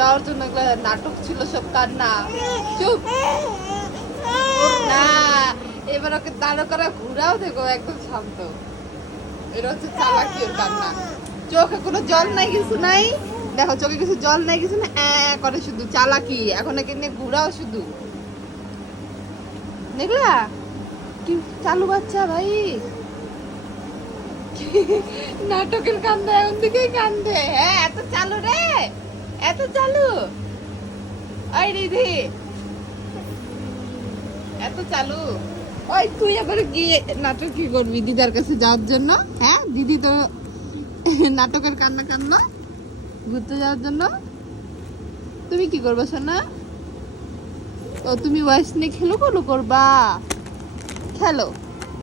যাওয়ার জন্য এগুলো নাটক ছিল, সব কান্না। চুপ না, এবার ওকে দাঁড়ো করা ঘুরাও, দেখো একদম শান্ত। এটা হচ্ছে চালাকি ওর কান্না। চোখে কোনো জল নাই, কিছু নাই, দেখো চোখে কিছু জল নাই, কিছু না করে, শুধু চালাকি। এখন একে নিয়ে ঘুরাও শুধু, দেখলা কি চালু বাচ্চা ভাই। নাটকের কান্দে, এমন দিকেই কান্দে। হ্যাঁ এত চালু রে, এত চালু। ওই রিধি, এত চালু। ওই তুই আবার গিয়ে নাটক কি করবি দিদার কাছে যাওয়ার জন্য? হ্যাঁ দিদি তো নাটকের কান্না কান্না ঘুরতে যাওয়ার জন্য। তুমি কি করবে সোনা? ও তুমি ওয়াইস নিয়ে খেলো করবা, খেলো।